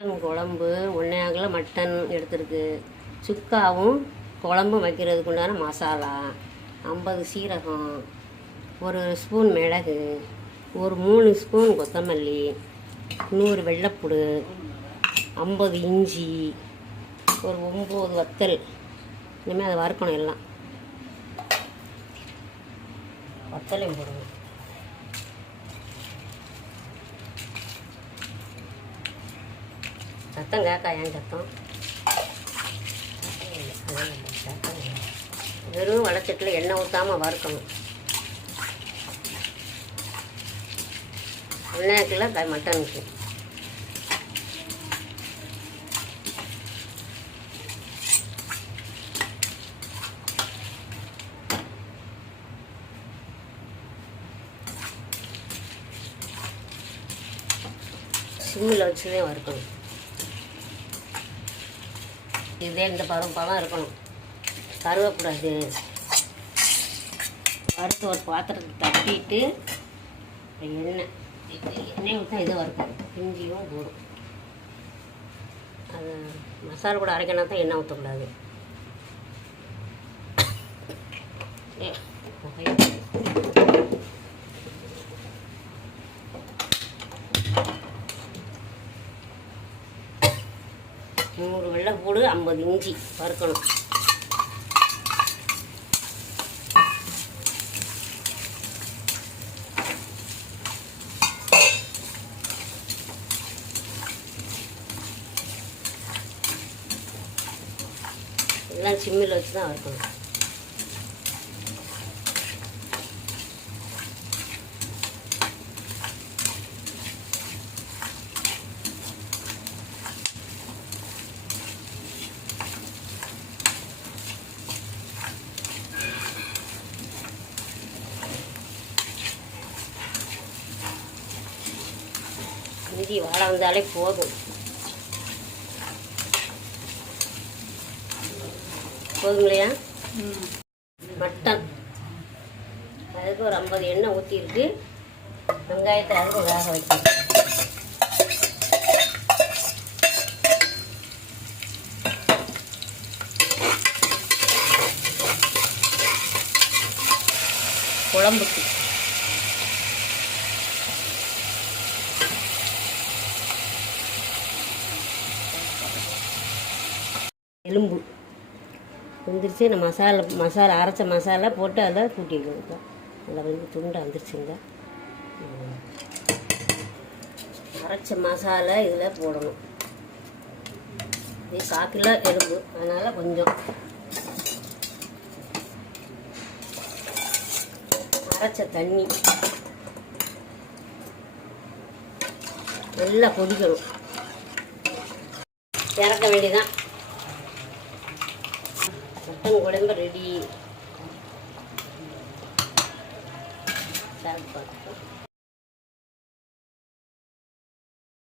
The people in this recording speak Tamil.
மட்டன் குழம்பு 1.5 கிலோ மட்டன் எடுத்துருக்கு. சுக்காவும் குழம்பும் வைக்கிறதுக்கு உண்டான மசாலா 50 சீரகம், 1 ஸ்பூன் மிளகு, ஒரு 3 ஸ்பூன் கொத்தமல்லி, 100 வெள்ளைப்பூடு, 50 இஞ்சி, ஒரு 9 வத்தல். இனிமேல் அதை வறுக்கணும். எல்லாம் வத்தலையும் போடணும். சத்தம் கேட்கா? ஏன் சத்தம்? வெறும் வடச்சட்டில் எண்ணெய் ஊற்றாமல் வறுக்கணும். 1.5 கிலோ மட்டனுக்கு. சிம்மில் வச்சுதான் வறுக்கணும். இதே இந்த பழம் இருக்கணும், கருவக்கூடாது. வறுத்து ஒரு பாத்திரத்துக்கு தட்டிட்டு எண்ணெய் ஊற்றா இதை வறுக்கணும். இஞ்சியும் போடும். அது மசாலா கூட அரைக்கணும் தான் எண்ணெய் ஊற்றக்கூடாது. நூறு வெள்ளைப்பூடு, 50 இஞ்சி வறுக்கணும். எல்லாம் சிம்மில் வச்சு தான் வறுக்கணும். இஞ்சி வாழை வந்தாலே போதும். போதுங்களையா? மட்டன் அதுக்கு ஒரு 50 எண்ணெய் ஊற்றிருக்கு. வெங்காயத்தை அதுக்கு வேக வைக்கணும். குழம்புக்கு எலும்பு வந்துருச்சு. நம்ம மசாலா அரைச்ச மசாலா போட்டு அதில் கூட்டிடுவோம். அதில் வந்து துண்டை வந்துருச்சுங்க. அரைச்ச மசாலா இதில் போடணும். இது 1/4 கிலோ எலும்பு, அதனால் கொஞ்சம் அரைச்ச தண்ணி நல்லா கொதிக்கணும். இறக்க வேண்டியதான். மட்டன் குழம்பு ரெடி.